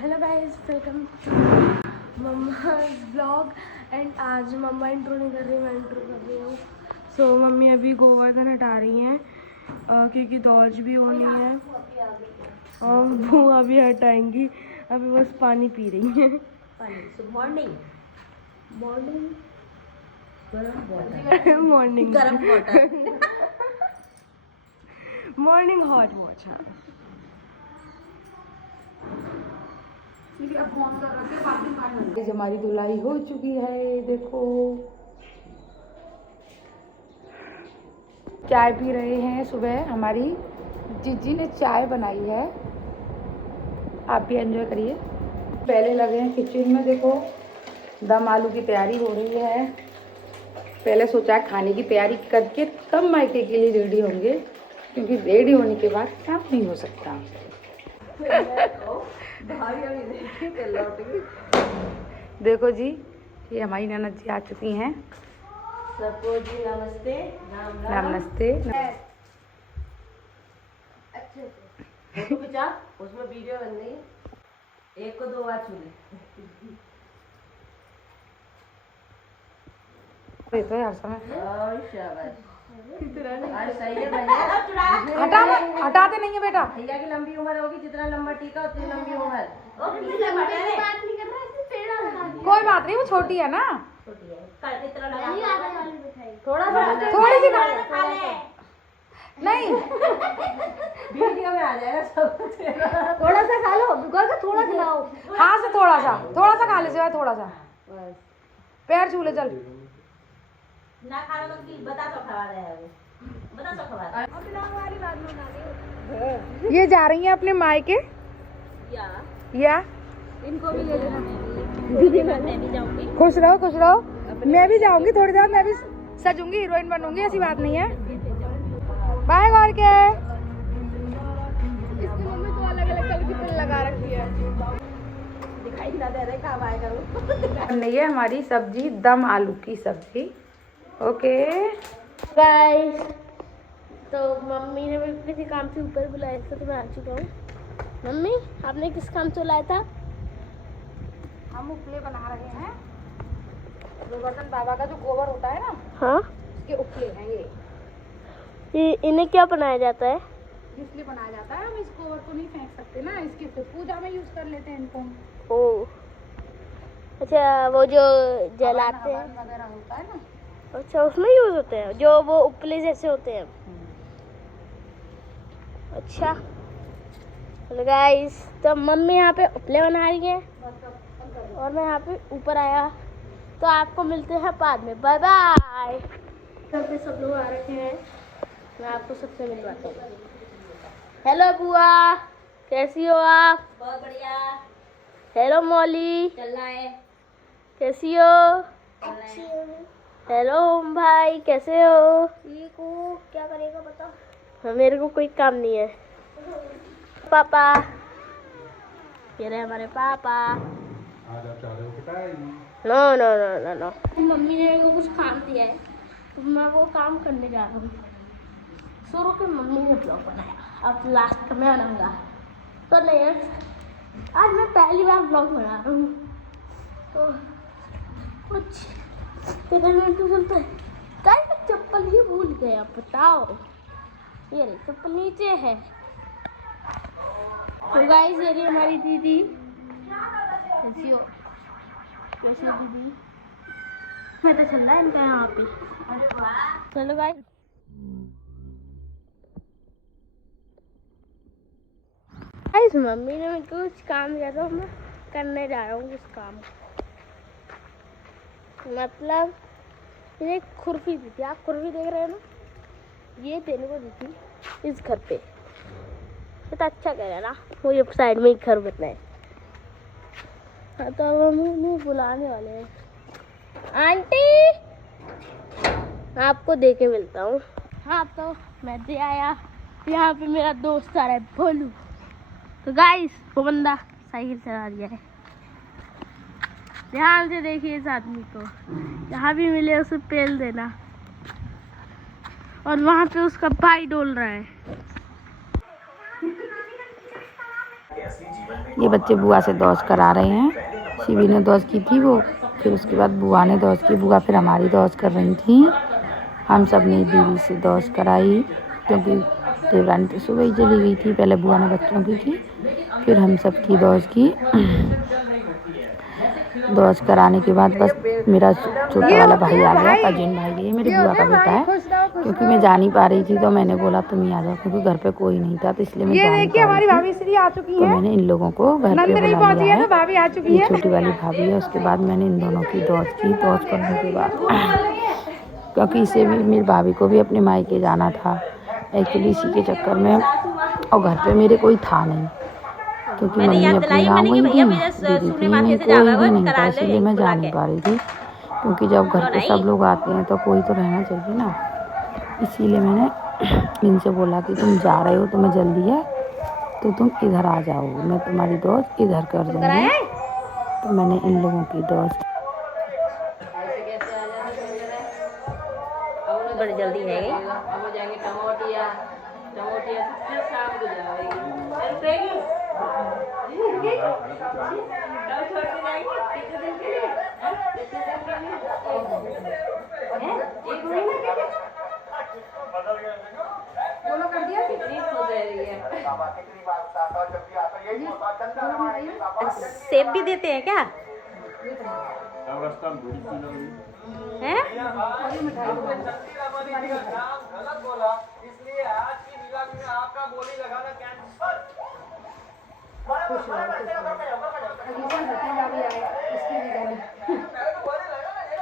Hello guys, welcome to mumma's blog. And आज mumma intro नहीं कर रही, मैं इंट्रो कर रही हूँ। सो मम्मी अभी गोवर्धन हटा रही हैं क्योंकि दौज भी होनी है और बुआ भी हटाएंगी। अभी बस पानी पी रही हैं। मॉर्निंग मॉर्निंग गरम वाटर मॉर्निंग हॉट वॉच। हाँ, हमारी धुलाई हो चुकी है। देखो चाय पी रहे हैं। सुबह हमारी जीजी ने चाय बनाई है, आप भी एंजॉय करिए। पहले लगे हैं किचन में। देखो दम आलू की तैयारी हो रही है। पहले सोचा है खाने की तैयारी करके तब मायके के लिए रेडी होंगे, क्योंकि रेडी होने के बाद काम नहीं हो सकता। देखो जी, ये हमारी ननद जी आ चुकी हैं। सबको जी नमस्ते। नमस्ते। अच्छे से फोटो खिंचा, उसमें वीडियो बन रही है। एक को 2 बार छू ले। तो यार समय और शाबाश, आज सही है भैया। हटाते नहीं है बेटा। भैया की लंबी उम्र होगी, जितना लंबा टीका उतनी लंबी उम्र। कोई बात नहीं, वो छोटी है ना। थोड़ा सा थोड़ी सी खा ले। नहीं वीडियो में आ जाएगा सब कुछ। थोड़ा सा खा लो, थोड़ा खिलाओ। हाँ से थोड़ा सा खा ले सिवाय थोड़ा सा। पैर छू ले चल। ना खा लो तो बता तो खवा रहे हैं, बता तो खवा रहे हैं। ये जा रही हैं अपने मायके या इनको भी ले लेना। मैं भी जाऊंगी। खुश रहो। मैं भी जाऊंगी थोड़ी देर, मैं भी सजूंगी, हीरोइन बनूंगी, ऐसी बात नहीं है। बाय गौर के। इसकी मम्मी तो अलग अलग कलर की पिन लगा रखी है, दिखाई ना दे रहे, कब आएगा वो। नहीं है हमारी सब्जी, दम आलू की सब्जी। ओके गाइस, तो मम्मी ने मेरे को किसी काम से ऊपर बुलाया था, तो मैं आ चुका हूँ। मम्मी, आपने किस काम से बुलाया था? हम उपले बना रहे हैं। गोवर्धन बाबा का जो गोबर होता है ना, हाँ, उसके उपले हैं ये। इन्हें क्या बनाया जाता है? इसलिए बनाया जाता है, हम इस गोबर को नहीं फेंक सकते ना, इसकी फिर पूजा में यूज कर लेते हैं इनको हम। ओ अच्छा, वो जो जलाते हैं हवन वगैरह होता है ना, अच्छा, उसमें यूज होते हैं, जो वो उपले जैसे होते हैं। अच्छा हेलो गाइस, तो मम्मी यहाँ पे उपले बना रही है और मैं यहाँ पे ऊपर आया, तो आपको मिलते हैं बाद में। Bye bye. यहाँ पे सब लोग आ रखे हैं, मैं आपको सबसे मिलवाता हूँ। हेलो बुआ, कैसी हो आप? बहुत बढ़िया। हेलो मौली, चल रहा है। कैसी हो? अच्छी हूँ। हेलो ओम भाई, कैसे हो? ठीक हूँ। क्या करेगा बता। हाँ, मेरे को कोई काम नहीं है। पापा, ये रहे हमारे papa. No no no no no, mummy ने मेरे को कुछ काम दिया है, तो मैं वो काम करने जा रहा हूँ। शुरू के मम्मी ने ब्लॉग बनाया, अब लास्ट का मैं बनाऊंगा। तो नहीं यार, आज मैं पहली बार ब्लॉग बना रहा हूँ, तो कुछ तो चलता है। कल मैं चप्पल ही भूल गया, बताओ। ये रही चप्पल नीचे है। तो गाइस, ये रही हमारी दीदी। कैसी हो दीदी? मैं तो चल रहा है इनका यहाँ पे। चलो गाइस, मम्मी ने मेरे को कुछ काम दिया था, मैं करने जा रहा हूँ उस काम को। मतलब मैंने एक खुरपी दी थी, आप खुरपी देख रहे हो ना, ये देने को दी थी इस घर पे। तो अच्छा कह रहा है ना, वो ये साइड में ही घर बनना है। हाँ, तो अब हम बुलाने वाले हैं। आंटी, आपको दे के मिलता हूँ। हाँ, तो मैं दे आया। यहाँ पे मेरा दोस्त आ रहा है, भोलू। तो गाइस, वो बंदा साइकिल चला रहा है, ध्यान से देखिए इस आदमी को। जहाँ भी मिले उसे पेल देना। और वहाँ पे उसका भाई डोल रहा है। ये बच्चे बुआ से दौज करा रहे हैं। शिवी ने दौज की थी वो, फिर उसके बाद बुआ ने दौज की। बुआ फिर हमारी दौज कर रही थी। हम सब ने दीदी से दौज कराई, क्योंकि देवरानी तो सुबह ही चली गई थी। पहले बुआ ने बच्चों की फिर हम सब की दौज की। दौज कराने के बाद बस मेरा छोटा वाला भाई आ गया, कजिन भाई, ये मेरी बुआ का बेटा है। क्योंकि मैं जा नहीं पा रही थी तो मैंने बोला तुम ही आ जाओ, क्योंकि घर पे कोई नहीं था, तो इसलिए मैं जा नहीं पा रही थी। तो मैंने इन लोगों को घर पे बुला लिया है। ये छोटी वाली भाभी है। उसके बाद मैंने इन दोनों की दौज की। दौज करने के बाद क्योंकि इसे भी, मेरी भाभी को भी अपने मायके जाना था एक्चुअली, इसी के चक्कर में। और घर पे मेरे कोई था नहीं, क्योंकि मम्मी अपने गाँव गई थी, दीदी थी नहीं, कोई भी नहीं था, इसलिए मैं जा नहीं पा रही थी। क्योंकि जब घर पे सब लोग आते हैं तो कोई तो रहना चाहिए ना, इसीलिए मैंने इनसे बोला कि तुम जा रहे हो, तुम्हें जल्दी है तो तुम इधर आ जाओ, मैं तुम्हारी दौज इधर कर दूँगी। तो मैंने इन लोगों की दौज बड़ी जल्दी है गई। अब हो जाएंगे टमाटिया से शाम को जाएगी। सेब भी देते हैं क्या? हैं? इसलिए आज की नीलामी में आपका बोली लगाना कैंसल।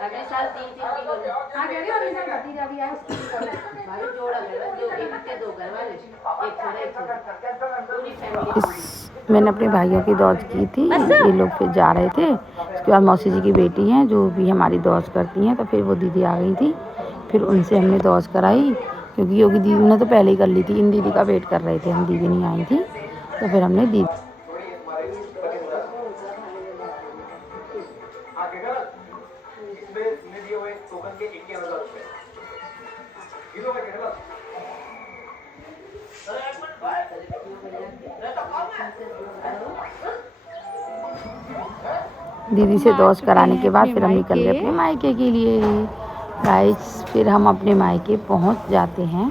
अगले साल 3-3 किलो भतीजा भी आया, भाई जोड़ा है जो एक के दो घर वाले, एक छोरा पूरी फैमिली। मैंने अपने भाइयों की दौज की थी। ये लोग फिर जा रहे थे। उसके बाद मौसी जी की बेटी हैं जो भी हमारी दौज करती हैं, तो फिर वो दीदी आ गई थी, फिर उनसे हमने दौज कराई। क्योंकि योगी दीदी ने तो पहले ही कर ली थी, इन दीदी का वेट कर रहे थे हम, दीदी नहीं आई थी, तो फिर हमने दीदी दीदी से दौज कराने के बाद फिर हम निकल गए अपने मायके के लिए। गाइस, फिर हम अपने मायके पहुंच जाते हैं।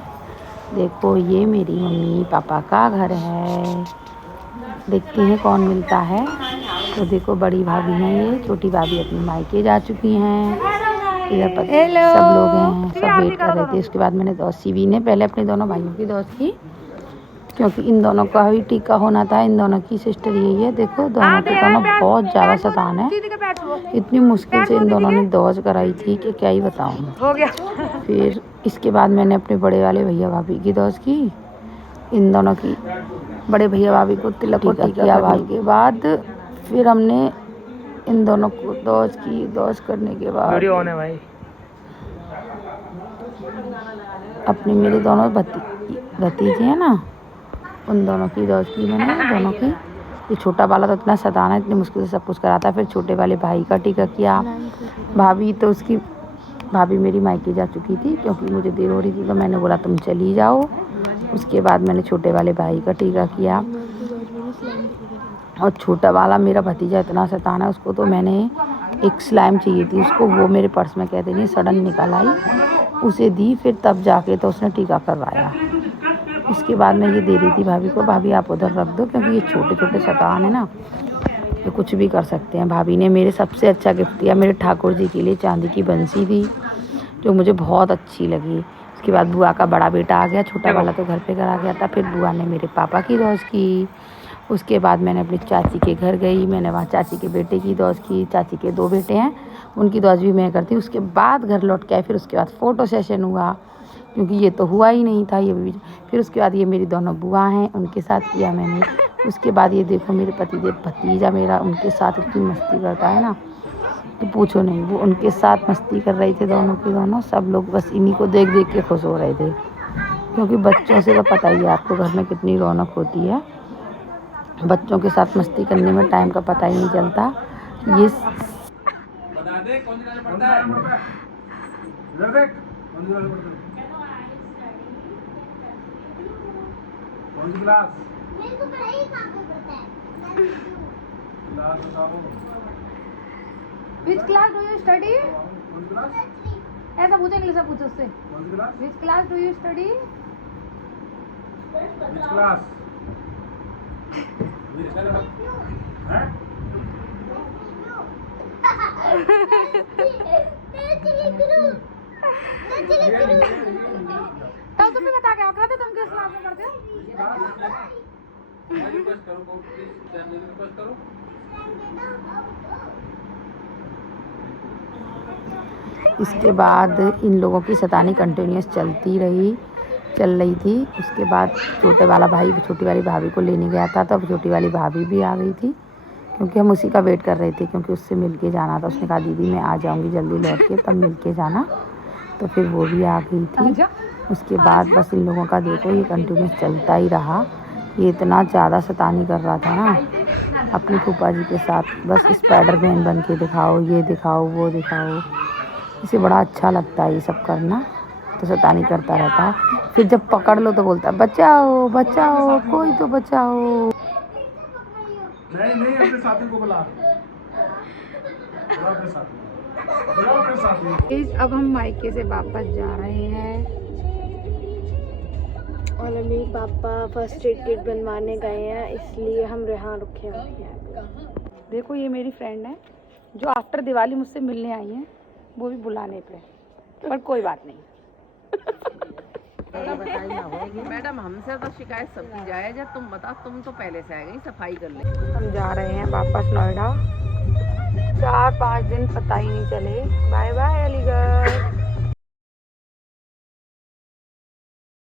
देखो ये मेरी मम्मी पापा का घर है। देखते हैं कौन मिलता है। तो देखो बड़ी भाभी हैं, ये छोटी भाभी अपने मायके जा चुकी हैं। इधर पर सब लोग हैं, सब वेट कर रहे थे। उसके बाद मैंने दौज, शिवी ने पहले अपने दोनों भाइयों की दौज की, क्योंकि इन दोनों का भी टीका होना था। इन दोनों की सिस्टर यही है। देखो दोनों के दोनों बहुत ज़्यादा शैतान है। इतनी मुश्किल से इन दोनों ने दौज कराई थी कि क्या ही बताऊँ। हो गया। फिर इसके बाद मैंने अपने बड़े वाले भैया भाभी की दौज की। इन दोनों की बड़े भैया भाभी को तिलक किया। भाई के बाद फिर हमने इन दोनों को दौज की। दौज करने के बाद अपनी मेरे दोनों भतीजे हैं ना, उन दोनों की दौज की मैंने, दोनों की। ये छोटा वाला तो इतना सताना, इतनी मुश्किल से सब कुछ कराता है। फिर छोटे वाले भाई का टीका किया। भाभी तो उसकी भाभी मेरी मायके जा चुकी थी, क्योंकि मुझे देर हो रही थी, तो मैंने बोला तुम चली जाओ। उसके बाद मैंने छोटे वाले भाई का टीका किया। और छोटा वाला मेरा भतीजा इतना शैतान है, उसको तो मैंने एक स्लाइम चाहिए थी उसको, वो मेरे पर्स में कहते नहीं सडन निकल आई, उसे दी। फिर तब जाके तो उसने टीका करवाया। इसके बाद मैं ये दे रही थी भाभी को, भाभी आप उधर रख दो, क्योंकि ये छोटे छोटे शैतान है ना, ये कुछ भी कर सकते हैं। भाभी ने मेरे सबसे अच्छा गिफ्ट दिया, मेरे ठाकुर जी के लिए चांदी की बंसी दी, जो मुझे बहुत अच्छी लगी। उसके बाद बुआ का बड़ा बेटा आ गया, छोटा वाला तो घर पे करा गया था। फिर बुआ ने मेरे पापा की दौज की। उसके बाद मैंने अपनी चाची के घर गई, मैंने वहाँ चाची के बेटे की दौज की। चाची के 2 बेटे हैं, उनकी दौज भी मैं करती। उसके बाद घर लौट के आई, फिर उसके बाद फ़ोटो सेशन हुआ, क्योंकि ये तो हुआ ही नहीं था ये भी। फिर उसके बाद ये मेरी दोनों बुआ हैं, उनके साथ किया मैंने। उसके बाद ये देखो मेरे पतिदेव भतीजा मेरा, उनके साथ इतनी मस्ती करता है ना, तो पूछो नहीं। वो उनके साथ मस्ती कर रहे थे दोनों के दोनों। सब लोग बस इन्हीं को देख देख के खुश हो रहे थे, क्योंकि बच्चों से तो पता ही है आपको घर में कितनी रौनक होती है। बच्चों के साथ मस्ती करने में टाइम का पता ही नहीं चलता। ये Which class do you study? ऐसा पूछो, इंग्लिश में पूछो उससे. Which class do you study? Which class? Huh? तब तुम्हें बता के आओ, तुम किस क्लास में पढ़ते हो? रिक्वेस्ट करो, प्लीज रिक्वेस्ट करो. इसके बाद इन लोगों की शैतानी कंटिन्यूस चल रही थी. उसके बाद छोटे वाला भाई छोटी वाली भाभी को लेने गया था, तब छोटी वाली भाभी भी आ गई थी, क्योंकि हम उसी का वेट कर रहे थे, क्योंकि उससे मिल के जाना था. उसने कहा दीदी मैं आ जाऊंगी जल्दी लौट के, तब मिल के जाना. तो फिर वो भी आ गई थी. उसके बाद बस इन लोगों का देखो ये कंटिन्यूस चलता ही रहा. ये इतना ज़्यादा शैतानी कर रहा था ना अपनी फूफा जी के साथ. बस स्पाइडरमैन बन के दिखाओ, ये दिखाओ, वो दिखाओ. इसे बड़ा अच्छा लगता है ये सब करना, तो शैतानी करता रहता है. फिर जब पकड़ लो तो बोलता है बचाओ बचाओ, कोई तो बचाओ. नहीं अपने साथी को बुला अपने साथी. अब हम मायके से वापस जा रहे हैं और अम्मी पापा फर्स्ट एड किट बनवाने गए हैं, इसलिए हम यहाँ रुके हुए हैं. देखो ये मेरी फ्रेंड है जो आफ्टर दिवाली मुझसे मिलने आई है, वो भी बुलाने पे, पर कोई बात नहीं. मैडम हमसे तो शिकायत सबकी जायज है. तुम बताओ, तुम तो पहले से आ गई, सफाई कर ले. हम जा रहे हैं वापस नोएडा. 4-5 दिन पता ही नहीं चले. Bye bye Aligarh.